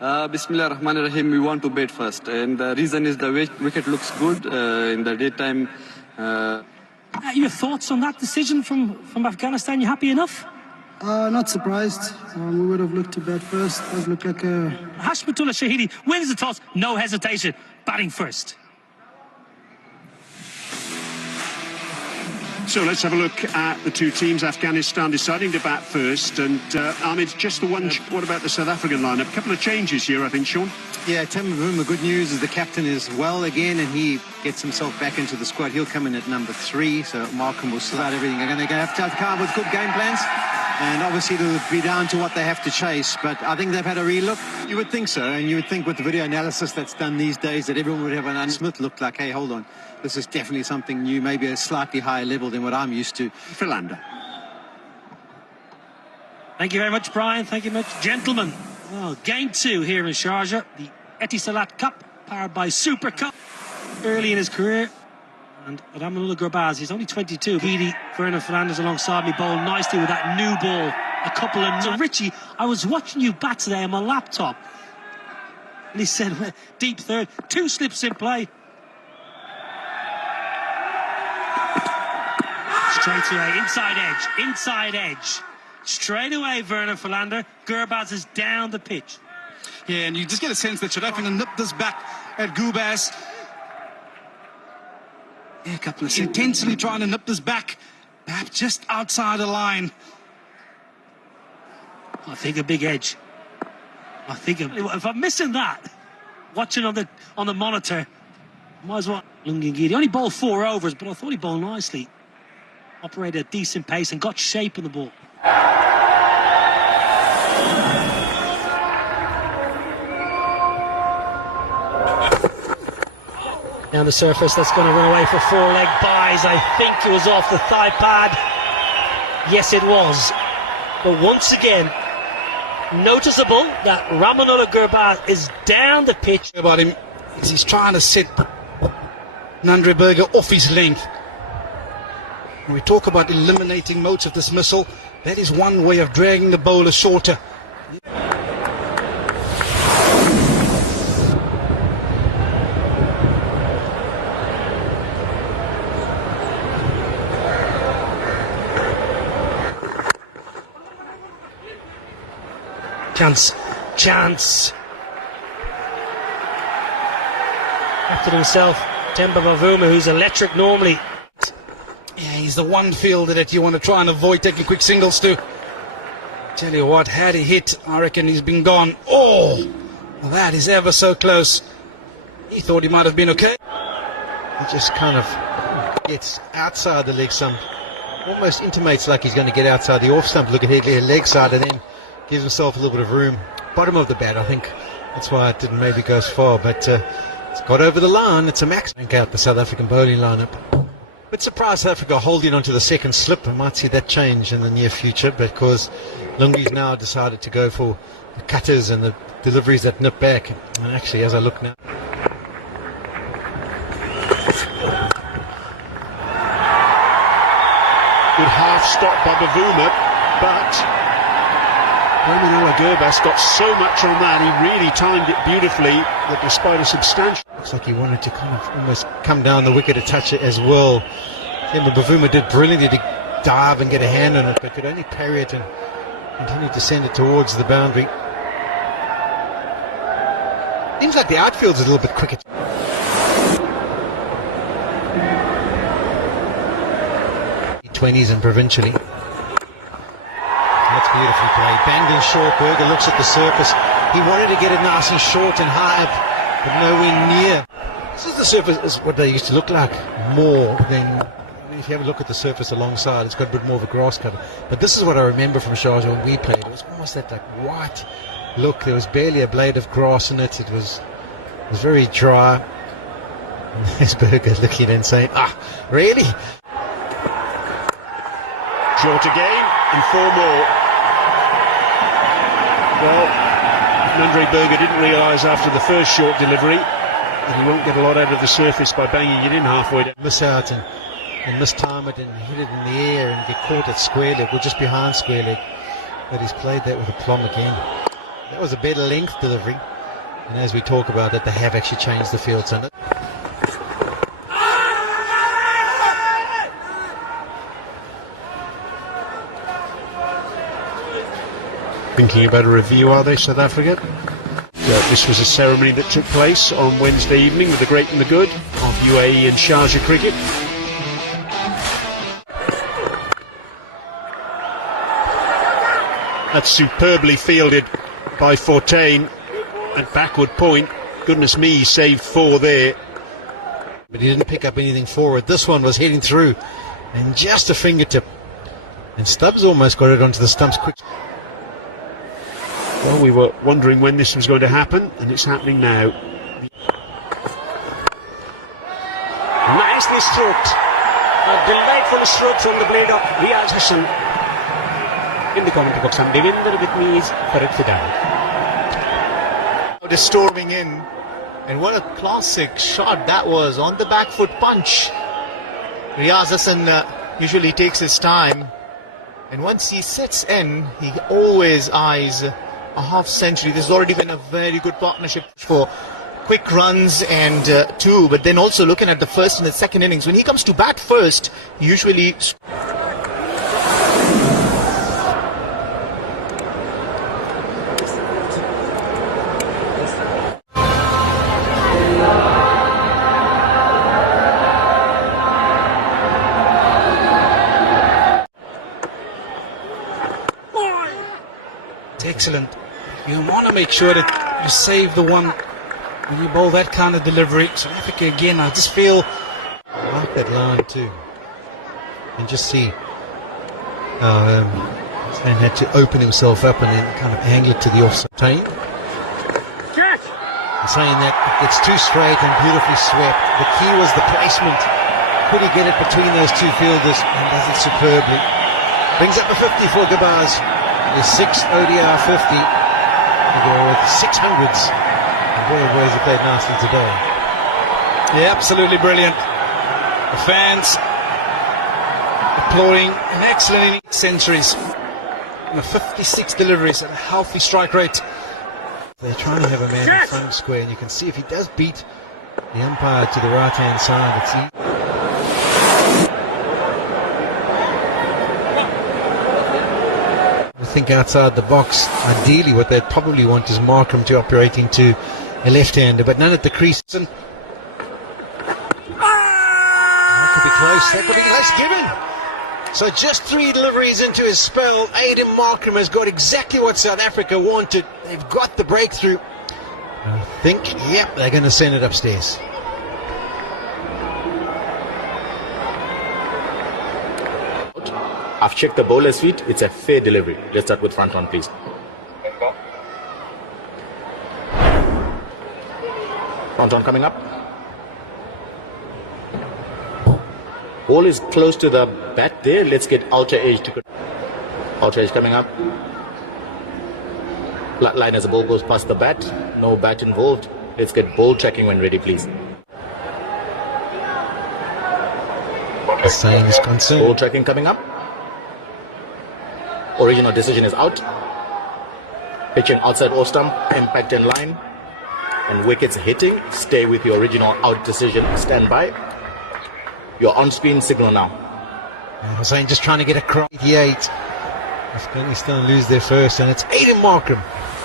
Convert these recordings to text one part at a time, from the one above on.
Bismillah Rahman Rahim, we want to bat first. And the reason is the wicket looks good in the daytime. Your thoughts on that decision from Afghanistan? You happy enough? Not surprised. We would have looked to bat first. It would look like a... Hashmatullah Shahidi wins the toss, no hesitation, batting first. So let's have a look at the two teams. Afghanistan deciding to bat first, and Ahmed, just the one. What about the South African lineup? A couple of changes here, I think, Sean. Yeah, Temba Bavuma, good news is the captain is well again, and he gets himself back into the squad. He'll come in at number 3, so Markham will start everything. They're going to have to come with good game plans, and obviously it'll be down to what they have to chase, but I think they've had a relook. You would think so, and you would think with the video analysis that's done these days that everyone would have an Smith looked like, hey, hold on, this is definitely something new, maybe a slightly higher level than what I'm used to. Philander. Thank you very much, Brian. Thank you very much, gentlemen. Well, game 2 here in Sharjah, the Etisalat Cup, powered by Super Cup. Early in his career, and Ramanullah Gurbaz, he's only 22. Heedy, Vernon Fernandez alongside me, bowled nicely with that new ball. A couple of... So, Richie, I was watching you bat today on my laptop, and he said, deep third, 2 slips in play. Straight away, inside edge. Straight away, Vernon Philander. Gurbaz is down the pitch. Yeah, and you just get a sense that South Africa nipped this back at Gurbaz. Yeah, a couple of intensely trying to nip this back, perhaps just outside the line. I think a big edge. I think if I'm missing that, watching on the monitor, might as well. Lungingiri only bowled 4 overs, but I thought he bowled nicely. Operated at decent pace and got shape in the ball. Down the surface, that's going to run away for 4-leg buys. I think it was off the thigh pad. Yes, it was. But once again, noticeable that Ramanullah Gurbaz is down the pitch. About him, he's trying to set Nandre Berger off his length. When we talk about eliminating modes of dismissal, that is one way of dragging the bowler shorter. Chance. After himself, Temba Bavuma, who's electric normally. Yeah, he's the one fielder that you want to try and avoid taking quick singles to. Tell you what, had he hit, I reckon he's been gone. Oh, that is ever so close. He thought he might have been okay. He just kind of gets outside the leg stump. Almost intimates like he's going to get outside the off stump. Look at his leg side, and then gives himself a little bit of room. Bottom of the bat, I think. That's why it didn't maybe go as far, but it's got over the line. It's a max. Bank out the South African bowling lineup. But surprised South Africa holding onto the second slip. I might see that change in the near future because Lungi's now decided to go for the cutters and the deliveries that nip back. And actually, as I look now, Good half stop by Bavuma, but Ramanullah Gurbaz got so much on that, he really timed it beautifully that despite a substantial... Looks like he wanted to kind of almost come down the wicket to touch it as well. Temba Bavuma did brilliantly to dive and get a hand on it, but could only parry it and continue to send it towards the boundary. Seems like the outfield's a little bit quicker. '20s and provincially. That's beautifully played. Banged in short. Berger looks at the surface. He wanted to get it nice and short and high up, but nowhere near. This is the surface, is what they used to look like more than. If you have a look at the surface alongside, it's got a bit more of a grass cover. But this is what I remember from Sharjah when we played. It was almost that like white look. There was barely a blade of grass in it. It was very dry. And there's Berger looking and saying, really? Short again, and 4 more. Well, Nandre Berger didn't realise after the first short delivery that he won't get a lot out of the surface by banging it in halfway down. Miss out and mistime it and hit it in the air and get caught at square leg, or just behind square leg. But he's played that with aplomb again. That was a better length delivery. And as we talk about it, they have actually changed the field. So thinking about a review, are they, South Africa? This was a ceremony that took place on Wednesday evening with the great and the good of UAE and Sharjah cricket. That's superbly fielded by Fortain at backward point. Goodness me, he saved 4 there. But he didn't pick up anything forward. This one was heading through and just a fingertip. And Stubbs almost got it onto the stumps quick. Well, we were wondering when this was going to happen, and it's happening now. Nicely stroked. A delightful stroke from the blade of Riaz Hassan. In the commentary box, I'm Devinder, with me is Farid Fidani. Just storming in, and what a classic shot that was on the back foot punch. Riaz Hassan usually takes his time, and once he sets in, he always eyes a half century. This has already been a very good partnership for quick runs and 2, but then also looking at the first and the second innings. When he comes to bat first, he usually... It's excellent. You want to make sure that you save the one when you bowl that kind of delivery. South Africa again, I just feel... I like that line too. And just see and had to open himself up and then kind of angle it to the offside. Saying that it's too straight and beautifully swept. The key was the placement. Could he get it between those two fielders, and does it superbly. Brings up a 50 for Gabaz. His 6th ODI 50. To go with 600s. And boy, boys have played nicely today. Yeah, absolutely brilliant. The fans applauding an excellent inning. Centuries. 56 deliveries at a healthy strike rate. They're trying to have a man in front of square, and you can see if he does beat the umpire to the right-hand side, it's easy. I think outside the box, ideally what they'd probably want is Markham to operate into a left-hander, but none at the crease. That could be close. That could be close. Given. So just 3 deliveries into his spell, Aiden Markham has got exactly what South Africa wanted. They've got the breakthrough. I think, yep, they're going to send it upstairs. I've checked the bowler suite. It's a fair delivery. Let's start with front on, please. Front on coming up. Ball is close to the bat there. Let's get outer edge to outer edge coming up. Flat line as the ball goes past the bat. No bat involved. Let's get ball tracking when ready, please. The sign is concerned. Ball tracking coming up. Original decision is out. Pitching outside off stump. Impact in line. And wickets hitting. Stay with your original out decision. Stand by. Your on-screen signal now. Hussain just trying to get across. 88. Afghanistan lose their first, and it's Aiden Markham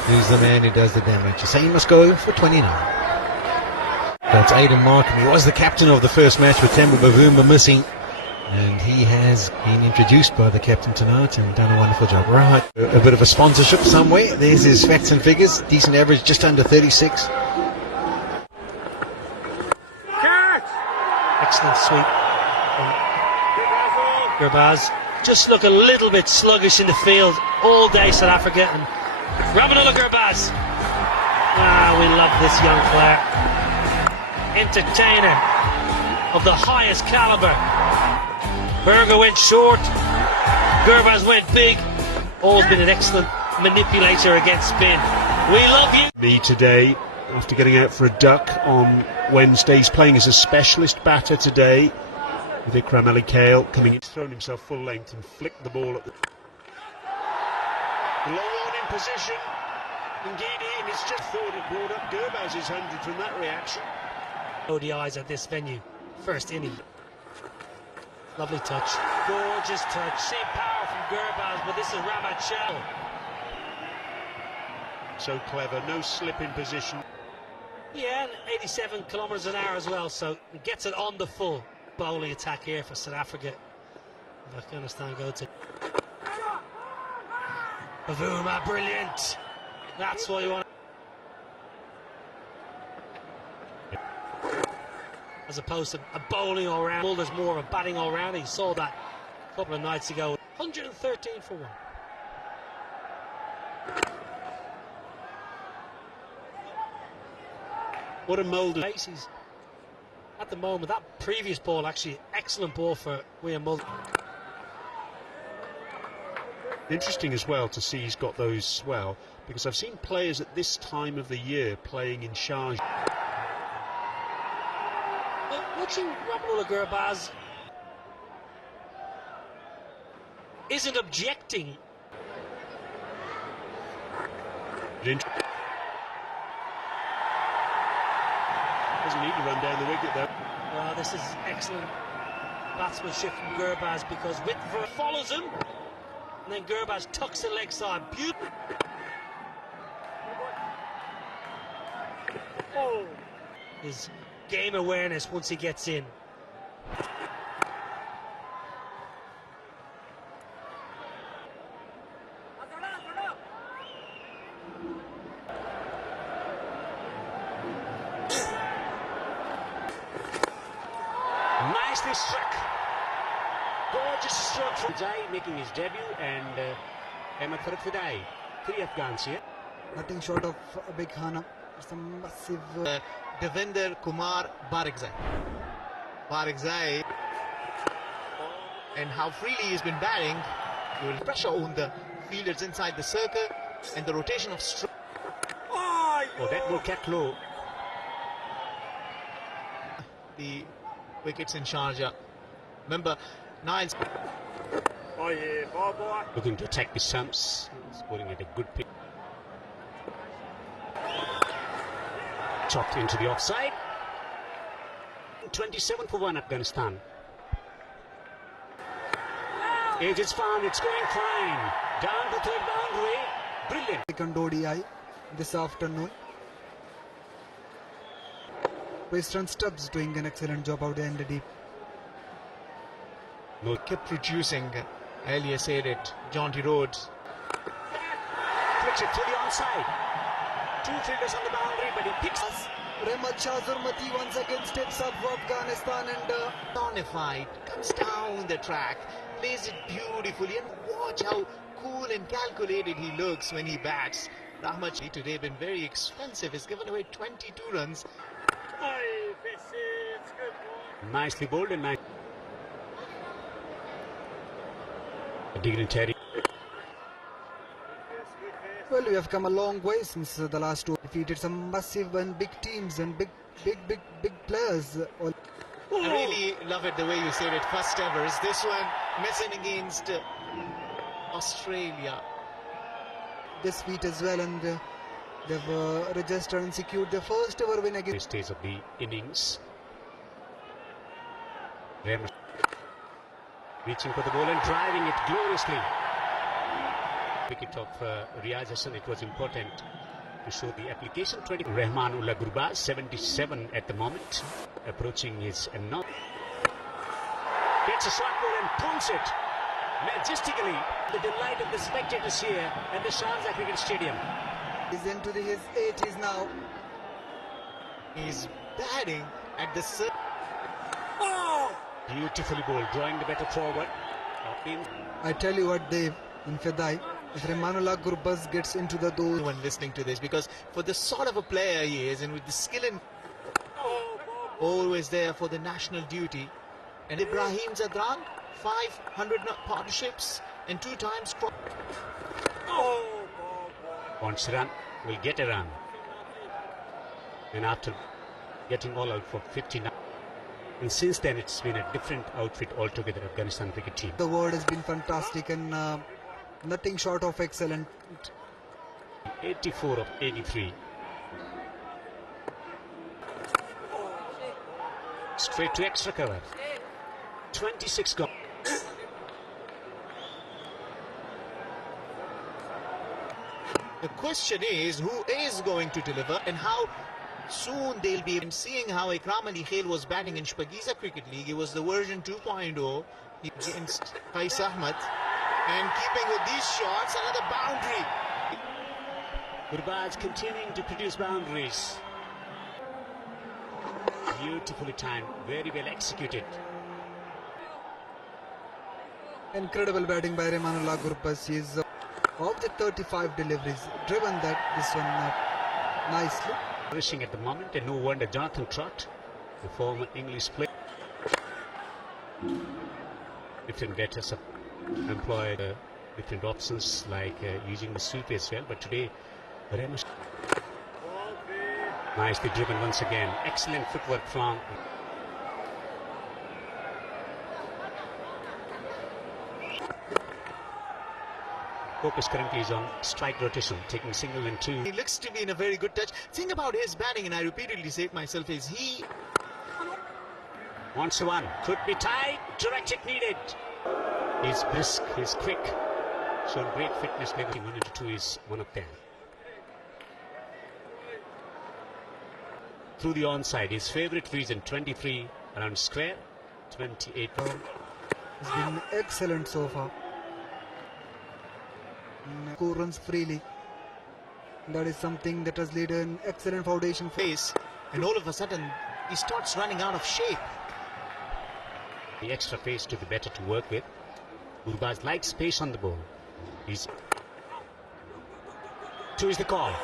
who's the man who does the damage. Hussain must go for 29. That's Aiden Markham. He was the captain of the first match with Temba Bavuma missing, and he has been introduced by the captain tonight and done a wonderful job. Right, a bit of a sponsorship somewhere. There's his facts and figures. Decent average, just under 36. Excellent sweep. Gurbaz just look a little bit sluggish in the field all day, South Africa. And Ramanullah Gurbaz. We love this young player. Entertainer of the highest caliber. Berger went short. Gurbaz went big. All's been an excellent manipulator against spin. We love you. Me today, after getting out for a duck on Wednesday, he's playing as a specialist batter today. With Ikram Ali Kale coming in, thrown himself full length and flicked the ball at the low on in position. Indeed, Ian, it's just thought it brought up Gurbaz's 100 from that reaction. ODIs at this venue. First inning. Lovely touch. Gorgeous touch. Same power from Gurbaz, but this is Ramachal. So clever, no slip in position. Yeah, and 87 kilometres an hour as well, so he gets it on the full. Bowling attack here for South Africa. If Afghanistan go to Bavuma, brilliant. That's what you want. As opposed to a bowling all round, there's more of a batting all round. He saw that a couple of nights ago. 113 for 1. What a mould of He's at the moment, that previous ball actually excellent ball for William Mulder. Interesting as well to see he's got those swell, because I've seen players at this time of the year playing in Sharjah. Watching Ramanullah Gurbaz isn't objecting. Doesn't need to run down the wicket though. Well, this is excellent batsmanship from Gurbaz, because Whitford follows him, and then Gurbaz tucks the leg side. Beautiful. Oh, his game awareness once he gets in. Nicely struck. Gorgeous stroke from Jai making his debut, and Ahmed Farad Fidai. 3 Afghans here. Nothing short of a big Hana. It's a massive... Devinder Kumar Barikzai. And how freely he's been batting. He will pressure on the fielders inside the circle, and the rotation of stroke. Oh, that will kept low. The wickets in Sharjah. Remember, 9. Looking to attack the stumps, scoring at a good pitch. Chopped into the offside. 27 for 1 Afghanistan. Age is found, it's going fine. Down the third boundary. Brilliant. Second ODI this afternoon. Western Stubbs doing an excellent job out there in the deep. No, kept reducing. I earlier said it. Jaunty Rhodes. Flicks it to the onside. 2 fielders on the boundary, but he picks us. Rehmat Shah Zurmati once again steps up for Afghanistan and Personified, comes down the track, plays it beautifully, and watch how cool and calculated he looks when he bats. Rahmat today been very expensive. He's given away 22 runs. Nicely bowled and nice. Dignitary. well, we have come a long way since the last 2. Defeated some massive and big teams and big players. I really love it the way you said it. First ever is this one, missing against Australia. This feat as well, and they've registered and secured their first ever win against. Stage of the innings. Reaching for the ball and driving it gloriously. Wicket of Riaz Hassan, it was important to show the application. Rahmanullah Gurbaz, 77 at the moment, approaching his not. Gets a short ball and pulls it majestically. The delight of the spectators here at the Sharjah Cricket Stadium. He's into his 80s now. He's batting at the circle. Beautifully bowled, drawing the batter forward. I tell you what, Dave, in Fidai, if Rahmanullah Gurbaz gets into the door. When listening to this, because for the sort of a player he is, and with the skill and always there for the national duty. And Ibrahim Zadran, 500 partnerships and 2 times. Wants a run, will get a run. And after getting all out for 59. And since then, it's been a different outfit altogether, Afghanistan cricket team. The word has been fantastic and nothing short of excellent. 84 of 83. Straight to extra cover. 26 gone. The question is, who is going to deliver and how soon they'll be. And seeing how Ikram Ali Khail was batting in Shpagiza Cricket League, it was the version 2.0 against Qais Ahmed. And keeping with these shots, another boundary. Gurbaz continuing to produce boundaries. Beautifully timed, very well executed. Incredible batting by Rehmanullah Gurbaz. He's of the 35 deliveries, driven this one nicely. Flourishing at the moment, and no wonder Jonathan Trott, the former English player, different batters employed different options like using the sweep as well, but today Remus nicely driven once again. Excellent footwork from focus currently is on strike rotation, taking single and two. He looks to be in a very good touch. Thing about his batting, and I repeatedly say it myself, is he wants one, could be tight, direct hit needed. He's brisk, he's quick, shown great fitness level. 1 into 2 is one of them. Through the onside, his favourite region, 23 around square, 28. He's been excellent so far. Score runs freely. That is something that has laid an excellent foundation for pace, and all of a sudden he starts running out of shape. The extra pace to be better to work with. Gurbaz likes space on the ball. He's 2 is the call.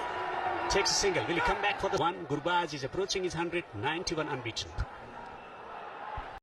Takes a single. Will he come back for the 1? Gurbaz is approaching his 100, 91 unbeaten.